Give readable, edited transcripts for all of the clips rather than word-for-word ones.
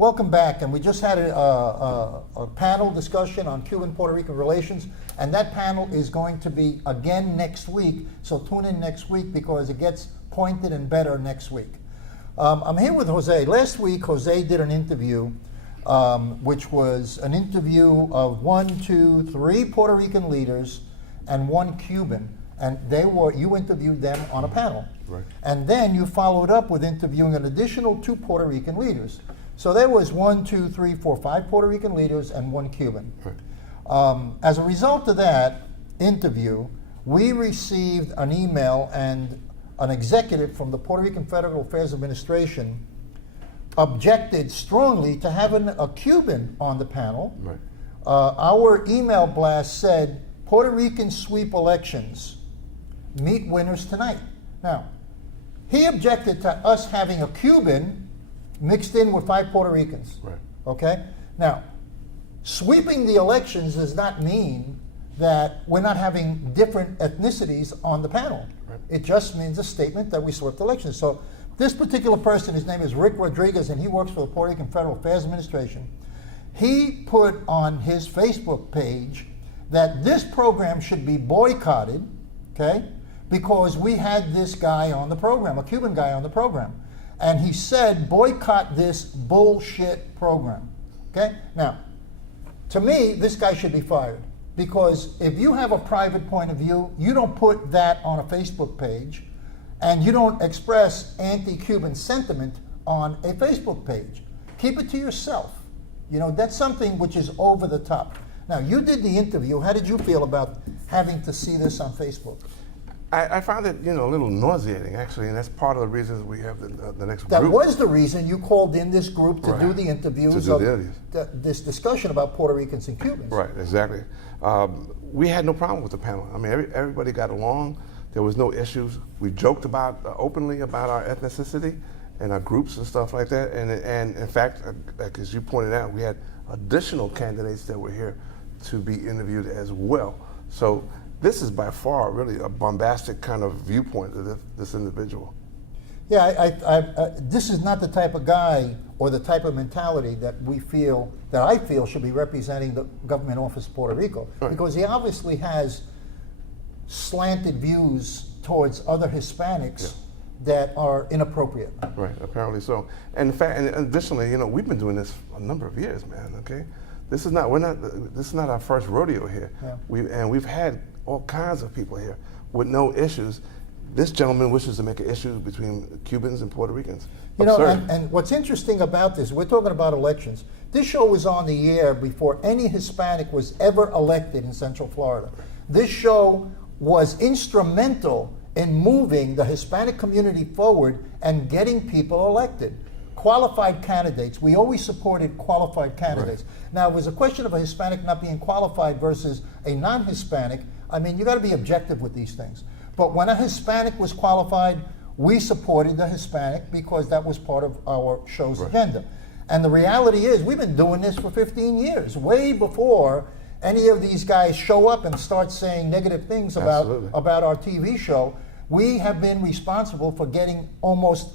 Welcome back, and we just had a panel discussion on Cuban-Puerto Rican relations, and that panel is going to be again next week, so tune in next week because it gets pointed and better next week. I'm here with Jose. Last week, Jose did an interview, which was an interview of 3 Puerto Rican leaders and 1 Cuban, and you interviewed them on a panel. Right. And then you followed up with interviewing an additional 2 Puerto Rican leaders. So there was 5 Puerto Rican leaders and 1 Cuban. Right. As a result of that interview, we received an email, and an executive from the Puerto Rican Federal Affairs Administration objected strongly to having a Cuban on the panel. Right. Our email blast said, Puerto Rican sweep elections, meet winners tonight. Now, he objected to us having a Cuban mixed in with 5 Puerto Ricans. Right. Okay? Now, sweeping the elections does not mean that we're not having different ethnicities on the panel. Right. It just means a statement that we swept elections. So this particular person, his name is Rick Rodriguez, and he works for the Puerto Rican Federal Affairs Administration. He put on his Facebook page that this program should be boycotted, okay, because we had this guy on the program, a Cuban guy on the program. And he said, boycott this bullshit program, okay? Now, to me, this guy should be fired, because if you have a private point of view, you don't put that on a Facebook page, and you don't express anti-Cuban sentiment on a Facebook page. Keep it to yourself. You know, that's something which is over the top. Now, you did the interview. How did you feel about having to see this on Facebook? I found it, a little nauseating, actually, and that's part of the reasons we have the next group. That was the reason you called in this group to Right. do the interviews To do the interviews. this discussion about Puerto Ricans and Cubans. Right, exactly. We had no problem with the panel. I mean, everybody got along. There was no issues. We joked about openly about our ethnicity and our groups and stuff like that. And in fact, like as you pointed out, we had additional candidates that were here to be interviewed as well. So this is by far really a bombastic kind of viewpoint of this individual. Yeah, this is not the type of guy or the type of mentality that I feel should be representing the government office of Puerto Rico, Right. because he obviously has slanted views towards other Hispanics that are inappropriate. Right, apparently so. And in fact, and additionally, we've been doing this for a number of years, man. Okay, this is not our first rodeo here. Yeah. We've had all kinds of people here with no issues. This gentleman wishes to make an issue between Cubans and Puerto Ricans. And what's interesting about this, we're talking about elections. This show was on the air before any Hispanic was ever elected in Central Florida. This show was instrumental in moving the Hispanic community forward and getting people elected. Qualified candidates. We always supported qualified candidates. Right. Now, it was a question of a Hispanic not being qualified versus a non-Hispanic. I mean, you got to be objective with these things. But when a Hispanic was qualified, we supported the Hispanic because that was part of our show's agenda. And the reality is, we've been doing this for 15 years, way before any of these guys show up and start saying negative things about our TV show. We have been responsible for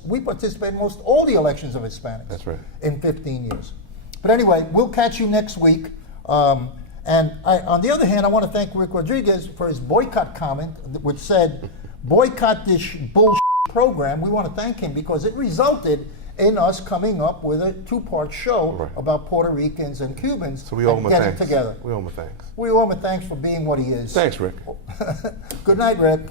we participate in almost all the elections of Hispanics. That's right. In 15 years. But anyway, we'll catch you next week. On the other hand, I want to thank Rick Rodriguez for his boycott comment, which said, boycott this bullshit program. We want to thank him because it resulted in us coming up with a 2-part show about Puerto Ricans and Cubans. So we owe him a thanks. Together. We owe him a thanks. We owe him a thanks for being what he is. Thanks, Rick. Good night, Rick.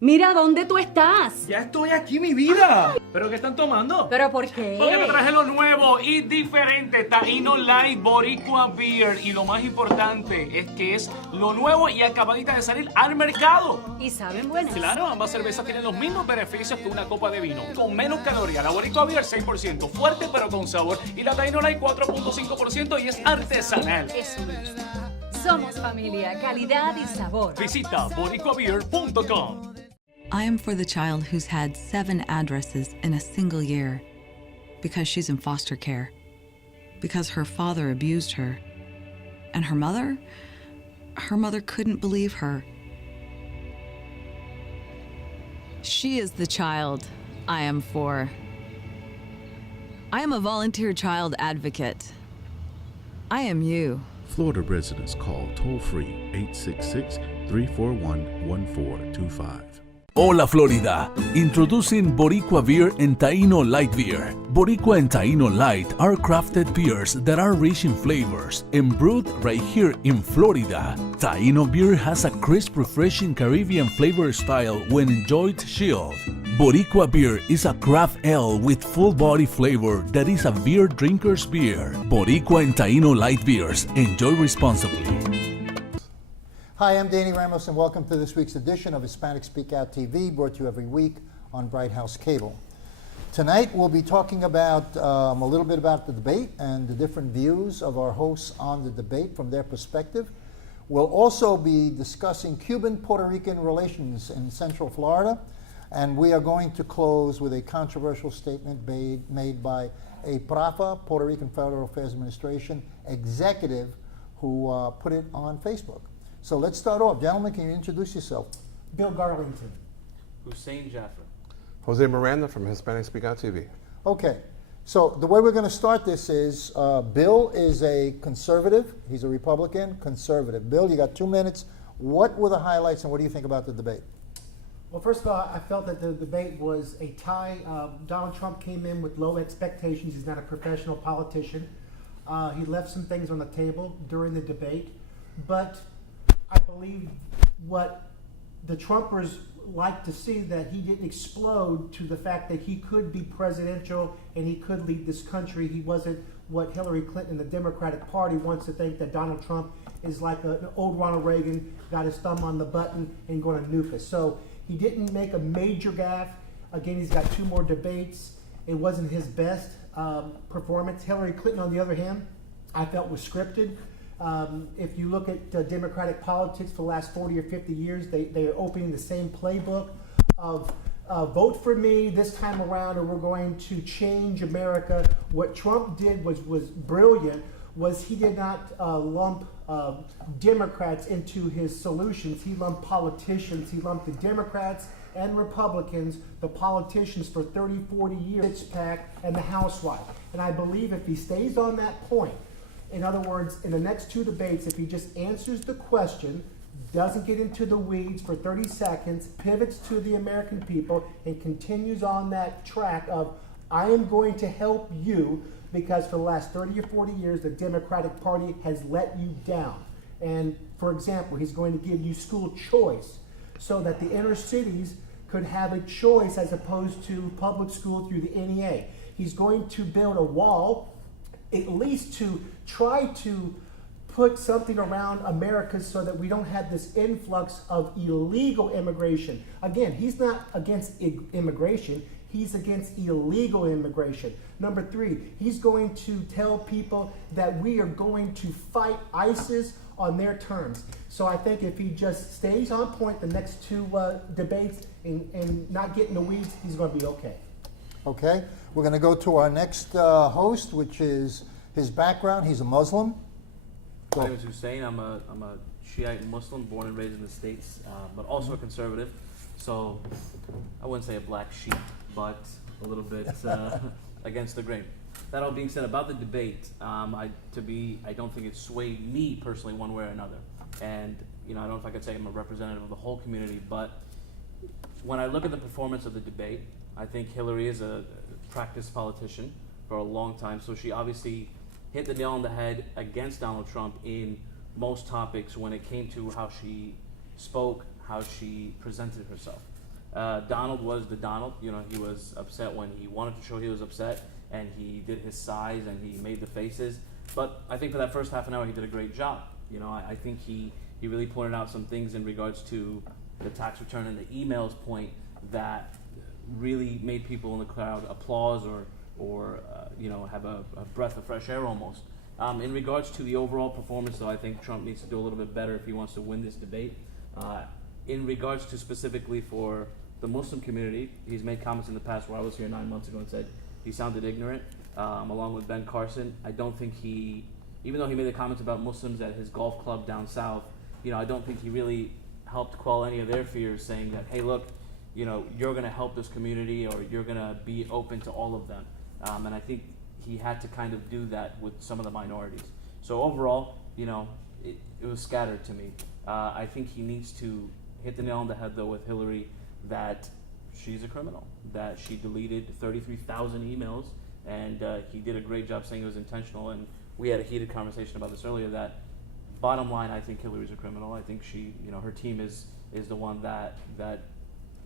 Mira, ¿dónde tú estás? Ya estoy aquí, mi vida. ¿Pero qué están tomando? ¿Pero por qué? Porque te traje lo nuevo y diferente, Taíno Light Boricua Beer. Y lo más importante es que es lo nuevo y acabadita de salir al mercado. ¿Y saben buenas? Claro, ambas cervezas tienen los mismos beneficios que una copa de vino. Con menos calorías, la Boricua Beer 6%, fuerte pero con sabor. Y la Taíno Light 4.5% y es artesanal. Eso es. Somos familia, calidad y sabor. Visita boricuabeer.com. I am for the child who's had 7 addresses in a single year because she's in foster care, because her father abused her, and her mother couldn't believe her. She is the child I am for. I am a volunteer child advocate. I am you. Florida residents call toll-free 866-341-1425. Hola Florida, introducing Boricua Beer and Taino Light Beer. Boricua and Taino Light are crafted beers that are rich in flavors and brewed right here in Florida. Taino beer has a crisp, refreshing Caribbean flavor style when enjoyed chilled. Boricua beer is a craft ale with full body flavor that is a beer drinker's beer. Boricua and Taino Light Beers. Enjoy responsibly. Hi, I'm Danny Ramos, and welcome to this week's edition of Hispanic Speak Out TV, brought to you every week on Bright House Cable. Tonight, we'll be talking about a little bit about the debate and the different views of our hosts on the debate from their perspective. We'll also be discussing Cuban-Puerto Rican relations in Central Florida, and we are going to close with a controversial statement made by a PRAFA, Puerto Rican Federal Affairs Administration executive, who put it on Facebook. So let's start off. Gentlemen, can you introduce yourself? Bill Garlington. Hussein Jaffer. Jose Miranda from Hispanic Speak Out TV. Okay, so the way we're going to start this is Bill is a conservative. He's a Republican conservative. Bill, you got 2 minutes. What were the highlights and what do you think about the debate? Well, first of all, I felt that the debate was a tie. Donald Trump came in with low expectations. He's not a professional politician. He left some things on the table during the debate, but I believe what the Trumpers like to see, that he didn't explode to the fact that he could be presidential and he could lead this country. He wasn't what Hillary Clinton and the Democratic Party wants to think, that Donald Trump is like an old Ronald Reagan, got his thumb on the button and going to nuke us. So he didn't make a major gaffe. Again, he's got 2 more debates. It wasn't his best performance. Hillary Clinton, on the other hand, I felt was scripted. If you look at Democratic politics for the last 40 or 50 years, they are opening the same playbook of vote for me this time around or we're going to change America. What Trump did was brilliant, was he did not lump Democrats into his solutions. He lumped politicians. He lumped the Democrats and Republicans, the politicians for 30, 40 years, six-pack and the housewife. And I believe if he stays on that point, in other words, in the next 2 debates, if he just answers the question, doesn't get into the weeds for 30 seconds, pivots to the American people, and continues on that track of, I am going to help you, because for the last 30 or 40 years, the Democratic Party has let you down. And for example, he's going to give you school choice so that the inner cities could have a choice as opposed to public school through the NEA. He's going to build a wall, at least to try to put something around America so that we don't have this influx of illegal immigration. Again, he's not against immigration, he's against illegal immigration. Number 3, he's going to tell people that we are going to fight ISIS on their terms. So I think if he just stays on point the next 2 debates and not get in the weeds, he's going to be okay. Okay, we're going to go to our next host, which is his background. He's a Muslim. My name is Hussein. I'm a Shiite Muslim, born and raised in the States, but also a conservative. So I wouldn't say a black sheep, but a little bit against the grain. That all being said, about the debate, I don't think it swayed me personally one way or another. And I don't know if I could say I'm a representative of the whole community, but when I look at the performance of the debate, I think Hillary is a practiced politician for a long time, so she obviously hit the nail on the head against Donald Trump in most topics when it came to how she spoke, how she presented herself. Donald was the Donald. He was upset when he wanted to show he was upset, and he did his sighs and he made the faces. But I think for that first half an hour, he did a great job. I think he really pointed out some things in regards to the tax return and the emails point that really made people in the crowd applause or have a breath of fresh air almost. In regards to the overall performance, though, I think Trump needs to do a little bit better if he wants to win this debate. In regards to specifically for the Muslim community, he's made comments in the past where I was here 9 months ago and said he sounded ignorant, along with Ben Carson. I don't think even though he made the comments about Muslims at his golf club down south, I don't think he really helped quell any of their fears, saying that, hey, look, you're going to help this community or you're going to be open to all of them. And I think he had to kind of do that with some of the minorities. So overall, you know, it was scattered to me. I think he needs to hit the nail on the head, though, with Hillary, that she's a criminal, that she deleted 33,000 emails, and he did a great job saying it was intentional, and we had a heated conversation about this earlier, that bottom line, I think Hillary's a criminal. I think she, you know, her team is the one that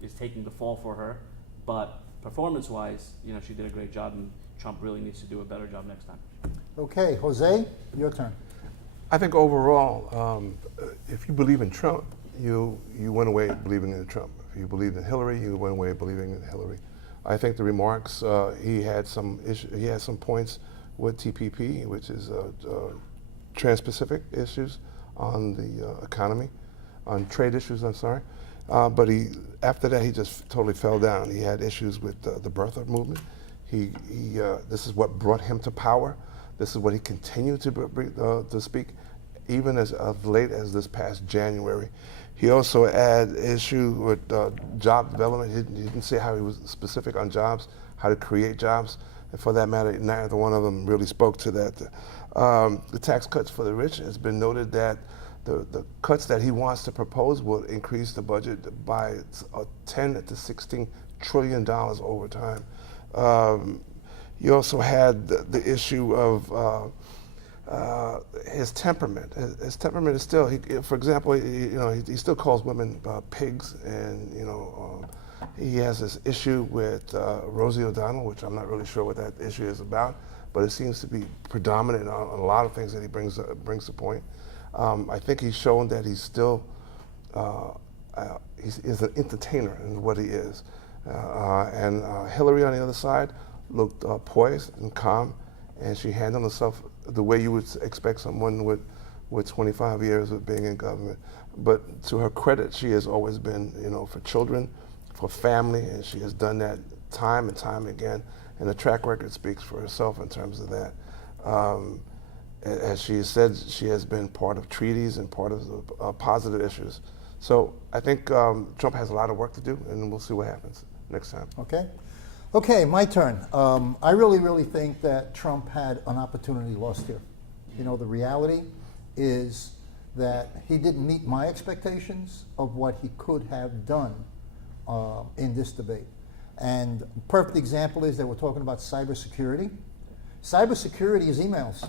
is taking the fall for her, but performance-wise, you know, she did a great job, and Trump really needs to do a better job next time. Okay, Jose, your turn. I think overall, if you believe in Trump, you went away believing in Trump. If you believed in Hillary, you went away believing in Hillary. I think the remarks, he had some points with TPP, which is Trans-Pacific issues on the economy, on trade issues, I'm sorry. But after that, he just totally fell down. He had issues with the birther movement. This is what brought him to power. This is what he continued to speak, even as late as this past January. He also had issue with job development. He didn't say how he was specific on jobs, how to create jobs. And for that matter, neither one of them really spoke to that. The tax cuts for the rich, it's been noted that the cuts that he wants to propose will increase the budget by $10 to $16 trillion over time. You also had the issue of his temperament. His temperament is still, for example, he still calls women pigs, and he has this issue with Rosie O'Donnell, which I'm not really sure what that issue is about, but it seems to be predominant on a lot of things that he brings to point. I think he's shown that he's still he's an entertainer in what he is, and Hillary on the other side looked poised and calm, and she handled herself the way you would expect someone with 25 years of being in government. But to her credit, she has always been, for children, for family, and she has done that time and time again. And the track record speaks for herself in terms of that. As she has said, she has been part of treaties and part of the positive issues. So I think Trump has a lot of work to do, and we'll see what happens next time. Okay, my turn. I really think that Trump had an opportunity lost here. The reality is that he didn't meet my expectations of what he could have done in this debate. And a perfect example is that we're talking about cybersecurity. Cybersecurity is emails,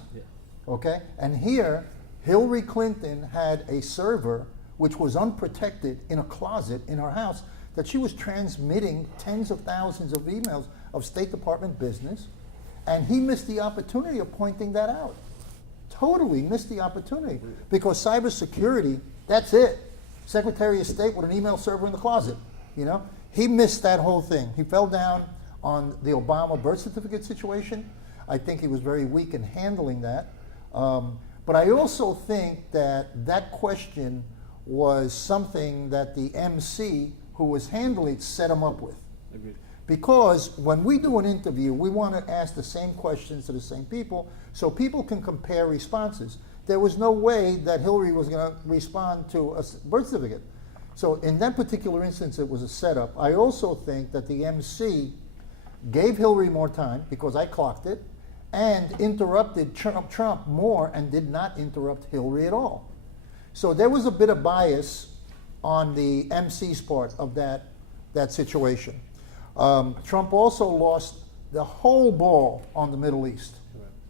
okay? And here, Hillary Clinton had a server which was unprotected in a closet in her house that she was transmitting tens of thousands of emails of State Department business, and he missed the opportunity of pointing that out. Totally missed the opportunity, because cybersecurity, that's it. Secretary of State with an email server in the closet, He missed that whole thing. He fell down on the Obama birth certificate situation. I think he was very weak in handling that. But I also think that question was something that the MC who was handling it set him up with. Agreed. Because when we do an interview, we want to ask the same questions to the same people so people can compare responses. There was no way that Hillary was going to respond to a birth certificate. So in that particular instance, it was a setup. I also think that the MC gave Hillary more time, because I clocked it, and interrupted Trump more and did not interrupt Hillary at all. So there was a bit of bias on the MC's part of that situation. Trump also lost the whole ball on the Middle East,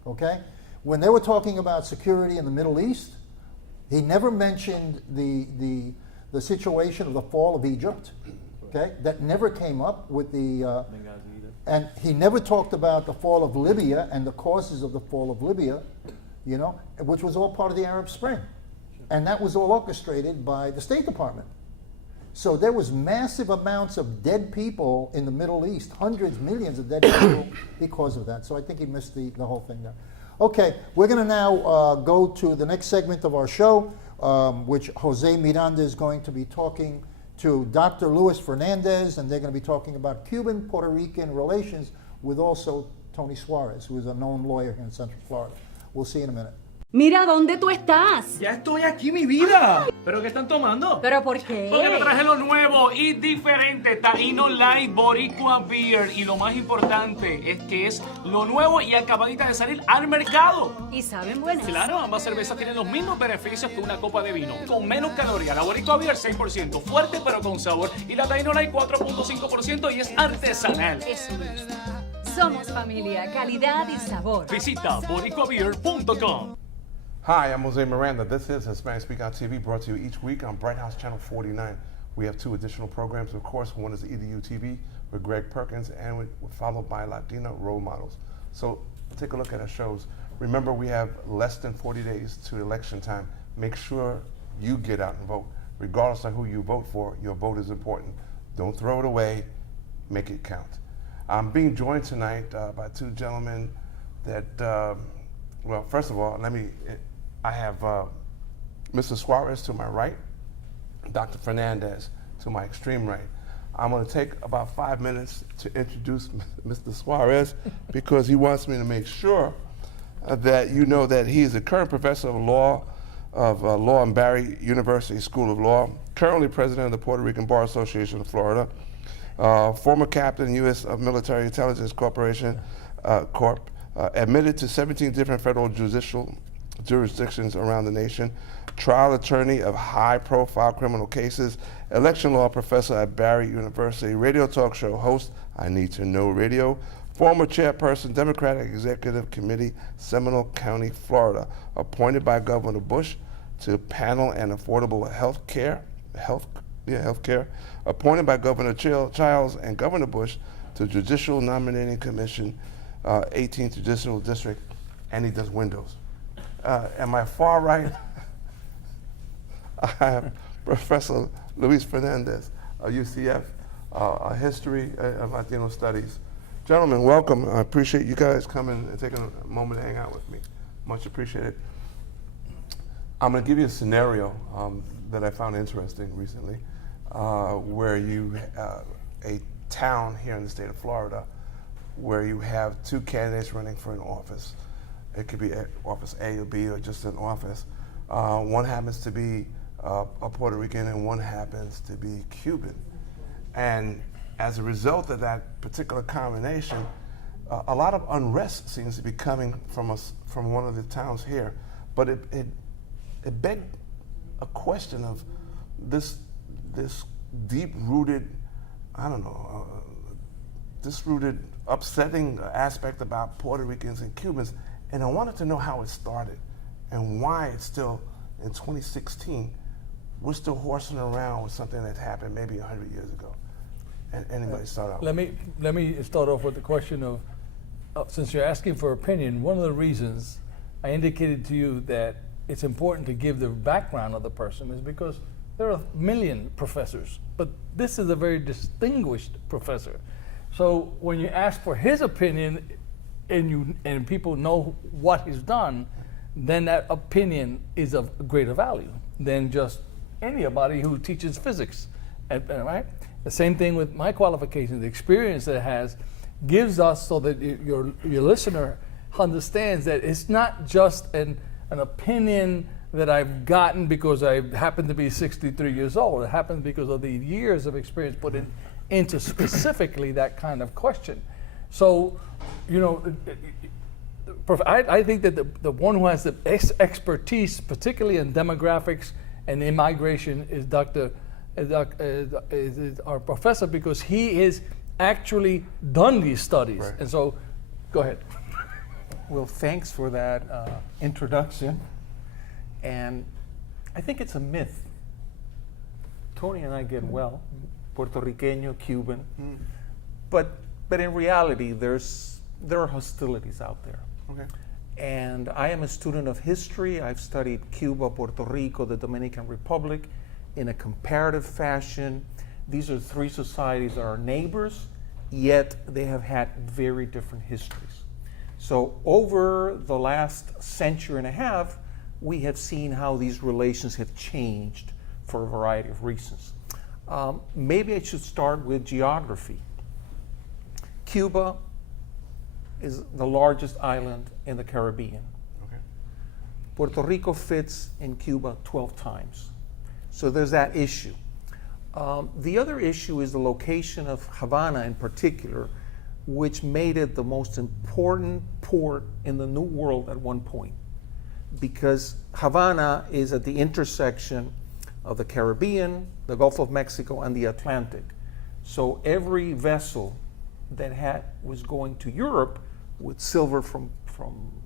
okay? When they were talking about security in the Middle East, he never mentioned the situation of the fall of Egypt, okay? That never came up with the, and he never talked about the fall of Libya and the causes of the fall of Libya, which was all part of the Arab Spring. And that was all orchestrated by the State Department. So there was massive amounts of dead people in the Middle East, hundreds, millions of dead people because of that. So I think he missed the whole thing there. Okay, we're going to now go to the next segment of our show, which Jose Miranda is going to be talking to Dr. Luis Fernandez, and they're going to be talking about Cuban-Puerto Rican relations with also Tony Suarez, who is a known lawyer here in Central Florida. We'll see you in a minute. Mira, ¿dónde tú estás? Ya estoy aquí, mi vida. ¿Pero qué están tomando? ¿Pero por qué? Porque me traje lo nuevo y diferente, Taíno Light Boricua Beer. Y lo más importante es que es lo nuevo y acabadita de salir al mercado. ¿Y saben buenas? Claro, ambas cervezas tienen los mismos beneficios que una copa de vino. Con menos calorías, la Boricua Beer 6%, fuerte pero con sabor. Y la Taíno Light 4.5% y es artesanal. Eso me gusta. Somos familia, calidad y sabor. Visita boricuabeer.com. Hi, I'm Jose Miranda. This is Hispanic Speak on TV, brought to you each week on Bright House Channel 49. We have two additional programs, of course. One is EDU TV with Greg Perkins, and we're followed by Latina role models. So take a look at our shows. Remember, we have less than 40 days to election time. Make sure you get out and vote. Regardless of who you vote for, your vote is important. Don't throw it away. Make it count. I'm being joined tonight by two gentlemen that, well, first of all, I have Mr. Suarez to my right, Dr. Fernandez to my extreme right. I'm going to take about 5 minutes to introduce Mr. Suarez because he wants me to make sure that you know that he is a current professor of law in Barry University School of Law, currently president of the Puerto Rican Bar Association of Florida, former captain, U.S. Military Intelligence Corporation, Corp, admitted to 17 different federal judicial jurisdictions around the nation, trial attorney of high-profile criminal cases, election law professor at Barry University, radio talk show host, I Need to Know Radio, former chairperson, Democratic Executive Committee, Seminole County, Florida, appointed by Governor Bush to panel and affordable health care, appointed by Governor Childs and Governor Bush to Judicial Nominating Commission, 18th Judicial District, and he does windows. At my far right, I have Professor Luis Fernandez of UCF, a history of Latino studies. Gentlemen, welcome. I appreciate you guys coming and taking a moment to hang out with me. Much appreciated. I'm going to give you a scenario that I found interesting recently, where a town here in the state of Florida, where you have two candidates running for an office. It could be office A or B or just an office. One happens to be a Puerto Rican and one happens to be Cuban. And as a result of that particular combination, a lot of unrest seems to be coming from one of the towns here. But it begged a question of this deep-rooted, deep-rooted upsetting aspect about Puerto Ricans and Cubans. And I wanted to know how it started and why it's still, in 2016, we're still horsing around with something that happened maybe 100 years ago. And anybody start out? Let me start off with the question of, since you're asking for opinion, one of the reasons I indicated to you that it's important to give the background of the person is because there are a million professors, but this is a very distinguished professor. So when you ask for his opinion, and people know what he's done, then that opinion is of greater value than just anybody who teaches physics, right? The same thing with my qualifications. The experience that it has gives us so that your listener understands that it's not just an opinion that I've gotten because I happen to be 63 years old. It happens because of the years of experience put into specifically that kind of question. So, I think that the one who has the expertise, particularly in demographics and immigration, is is our professor, because he has actually done these studies. Right. And so, go ahead. Well, thanks for that introduction. And I think it's a myth. Tony and I get well, Puerto Riqueño, Cuban, but in reality, there are hostilities out there. Okay. And I am a student of history. I've studied Cuba, Puerto Rico, the Dominican Republic in a comparative fashion. These are three societies that are neighbors, yet they have had very different histories. So over the last century and a half, we have seen how these relations have changed for a variety of reasons. Maybe I should start with geography. Cuba is the largest island in the Caribbean. Okay. Puerto Rico fits in Cuba 12 times. So there's that issue. The other issue is the location of Havana in particular, which made it the most important port in the New World at one point, because Havana is at the intersection of the Caribbean, the Gulf of Mexico, and the Atlantic. So every vessel that was going to Europe with silver from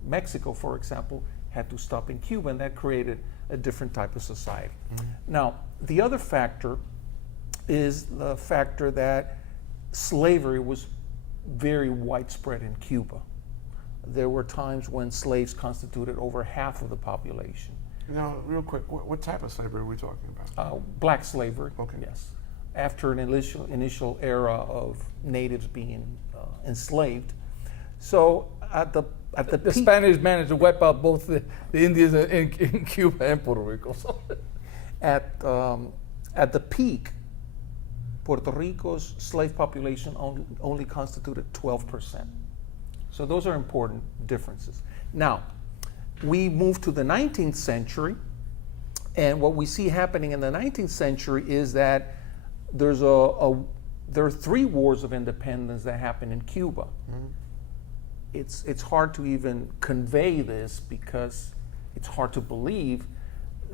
Mexico, for example, had to stop in Cuba, and that created a different type of society. Now, the other factor is the factor that slavery was very widespread in Cuba. There were times when slaves constituted over half of the population. Now, real quick, what type of slavery are we talking about? Black slavery, Okay. yes. After an initial era of natives being enslaved. So at the The peak, Spanish managed to wipe out both the Indians in Cuba and Puerto Rico. So. at the peak, Puerto Rico's slave population only constituted 12%. So those are important differences. Now, we move to the 19th century, and what we see happening in the 19th century is that there are 3 wars of independence that happen in Cuba. It's hard to even convey this because it's hard to believe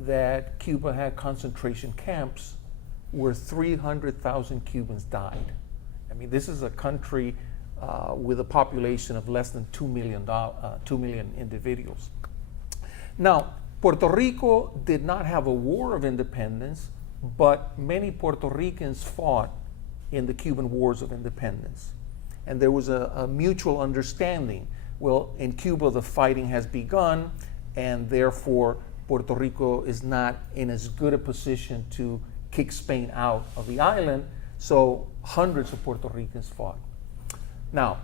that Cuba had concentration camps where 300,000 Cubans died. I mean, this is a country with a population of less than 2 million individuals. Now, Puerto Rico did not have a war of independence, but many Puerto Ricans fought in the Cuban wars of independence. And there was a mutual understanding. Well, in Cuba, the fighting has begun, and therefore Puerto Rico is not in as good a position to kick Spain out of the island, so hundreds of Puerto Ricans fought. Now,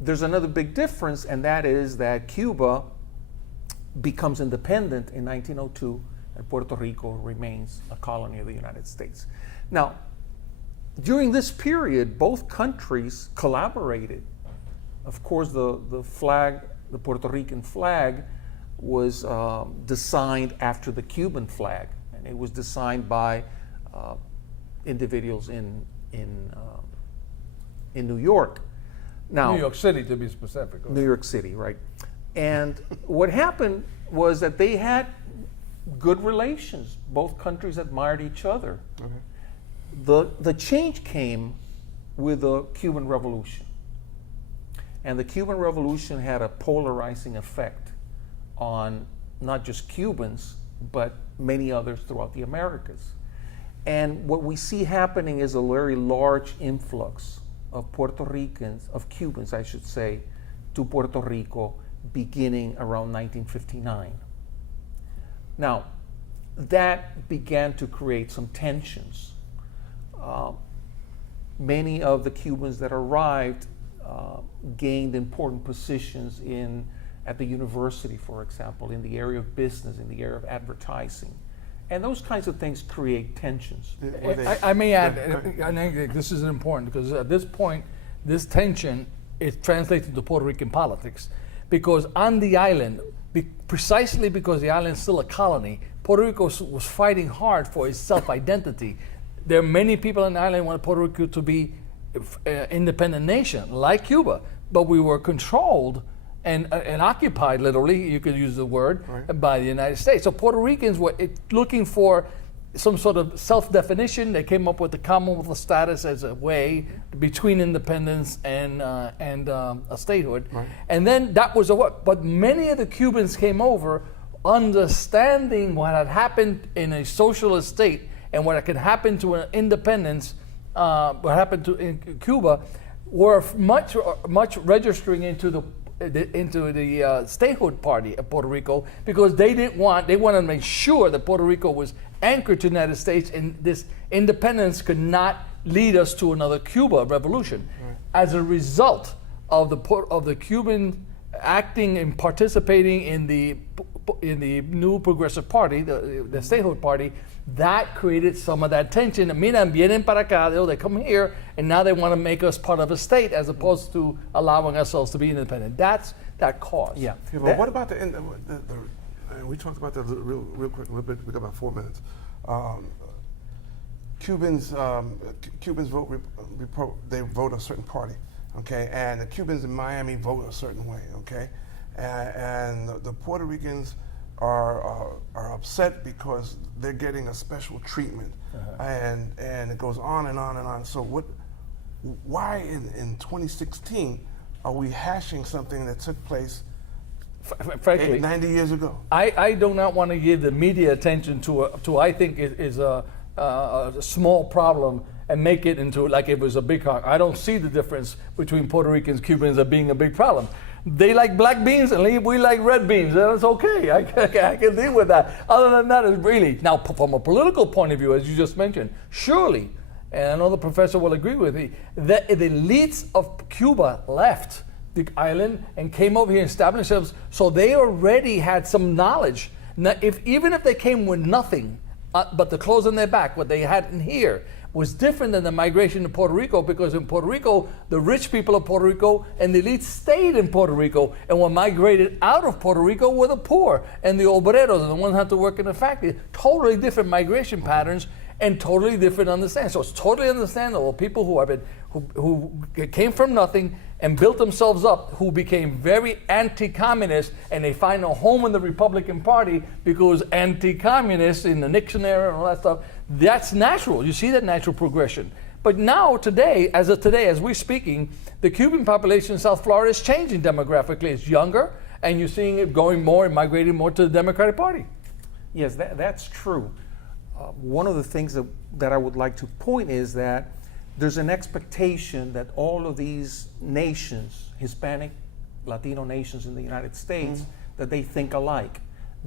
there's another big difference, and that is that Cuba becomes independent in 1902, and Puerto Rico remains a colony of the United States. Now, during this period, both countries collaborated. Of course, the flag, the Puerto Rican flag, was designed after the Cuban flag, and it was designed by individuals in New York. Now, New York City, to be specific. New York City, right? And what happened was that they had good relations. Both countries admired each other. The change came with the Cuban Revolution. And the Cuban Revolution had a polarizing effect on not just Cubans, but many others throughout the Americas. And what we see happening is a very large influx of Puerto Ricans, of Cubans, I should say, to Puerto Rico beginning around 1959. Now, that began to create some tensions. Many of the Cubans that arrived gained important positions at the university, for example, in the area of business, in the area of advertising. And those kinds of things create tensions. I may add, I think this is important because at this point, this tension is translated to Puerto Rican politics. Because on the island, precisely because the island is still a colony, Puerto Rico was fighting hard for its self-identity. There are many people on the island who want Puerto Rico to be an independent nation, like Cuba, but we were controlled and occupied, literally, you could use the word, by the United States. So Puerto Ricans were looking for some sort of self-definition. They came up with the Commonwealth status as a way between independence and a statehood. And then that was but many of the Cubans came over understanding what had happened in a socialist state and what could happen to an independence, what happened in Cuba, were much registering into the statehood party of Puerto Rico, because they wanted to make sure that Puerto Rico was anchored to the United States, and this independence could not lead us to another Cuba revolution. As a result of the Cuban acting and participating in the new Progressive Party, the statehood party, that created some of that tension. Mira, vienen para acá, they come here, and now they want to make us part of a state as opposed to allowing ourselves to be independent. That's that cause. Yeah. But what about and we talked about that real quick, a little bit. We got about 4 minutes. Cubans vote. They vote a certain party, okay, and the Cubans in Miami vote a certain way, okay, and the Puerto Ricans are upset because they're getting a special treatment, and it goes on and on and on. So why in 2016 are we hashing something that took place frankly 90 years ago? I do not want to give the media attention to I think is a small problem and make it into like it was a big problem. I don't see the difference between Puerto Ricans and Cubans as being a big problem. They like black beans and we like red beans. That's okay. I can deal with that. Other than that, it's really now from a political point of view, as you just mentioned, surely, and I know the professor will agree with me, that the elites of Cuba left the island and came over here and established themselves, so they already had some knowledge. Now, even if they came with nothing, but the clothes on their back, what they had in here, was different than the migration to Puerto Rico, because in Puerto Rico, the rich people of Puerto Rico and the elite stayed in Puerto Rico, and what migrated out of Puerto Rico were the poor and the obreros and the ones who had to work in the factory. Totally different migration patterns and totally different understanding. So it's totally understandable. People who came from nothing and built themselves up, who became very anti-communist, and they find a home in the Republican Party because anti-communist in the Nixon era and all that stuff. That's natural. You see that natural progression. But now, today, as we're speaking, the Cuban population in South Florida is changing demographically. It's younger, and you're seeing it going more and migrating more to the Democratic Party. Yes, that's true. One of the things that I would like to point is that there's an expectation that all of these nations, Hispanic, Latino nations in the United States, that they think alike.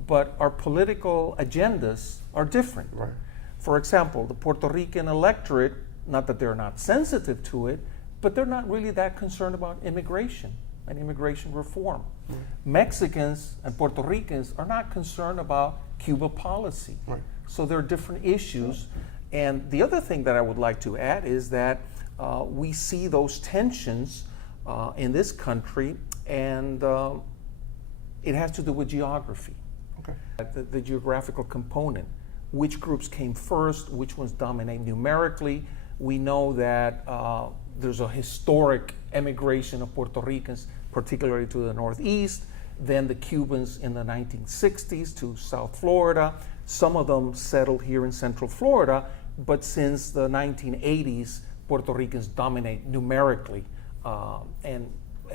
But our political agendas are different. Right. For example, the Puerto Rican electorate, not that they're not sensitive to it, but they're not really that concerned about immigration and immigration reform. Mexicans and Puerto Ricans are not concerned about Cuba policy. Right. So there are different issues. And the other thing that I would like to add is that we see those tensions in this country, and it has to do with geography. Okay. The geographical component. Which groups came first, which ones dominate numerically. We know that there's a historic emigration of Puerto Ricans, particularly to the Northeast, then the Cubans in the 1960s to South Florida. Some of them settled here in Central Florida, but since the 1980s, Puerto Ricans dominate numerically. And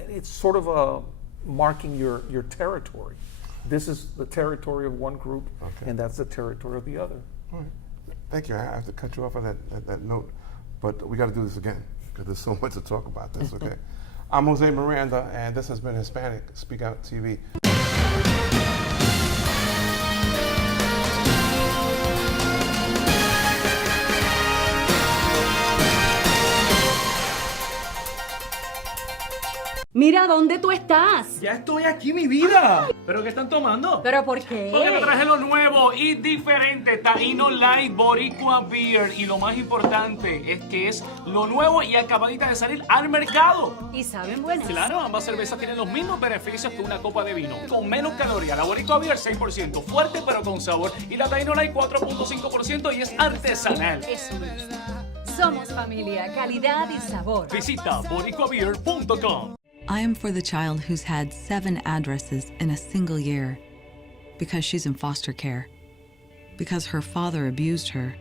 it's sort of marking your territory. This is the territory of one group, and that's the territory of the other. All right. Thank you. I have to cut you off on that note, but we got to do this again because there's so much to talk about this, okay? I'm Jose Miranda, and this has been Hispanic Speak Out TV. Mira, ¿dónde tú estás? Ya estoy aquí, mi vida. ¿Pero qué están tomando? ¿Pero por qué? Porque me traje lo nuevo y diferente, Taíno Light Boricua Beer. Y lo más importante es que es lo nuevo y acabadita de salir al mercado. ¿Y saben buenas? Claro, ambas cervezas tienen los mismos beneficios que una copa de vino. Con menos calorías, la Boricua Beer 6%, fuerte pero con sabor. Y la Taíno Light 4.5% y es artesanal. Eso me gusta. Somos familia, calidad y sabor. Visita boricuabeer.com. I am for the child who's had 7 addresses in a single year because she's in foster care, because her father abused her,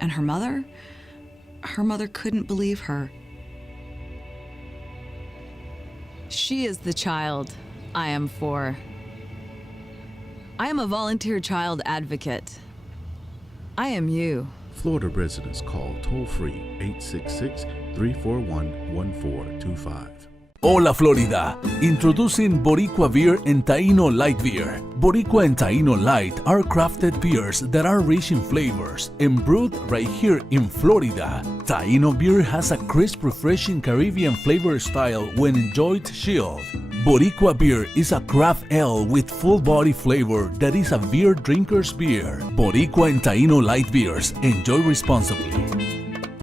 and her mother couldn't believe her. She is the child I am for. I am a volunteer child advocate. I am you. Florida residents call toll-free 866-341-1425. Hola Florida, introducing Boricua Beer and Taíno Light Beer. Boricua and Taíno Light are crafted beers that are rich in flavors and brewed right here in Florida. Taíno beer has a crisp, refreshing Caribbean flavor style when enjoyed chilled. Boricua beer is a craft ale with full body flavor that is a beer drinker's beer. Boricua and Taíno Light Beers, enjoy responsibly.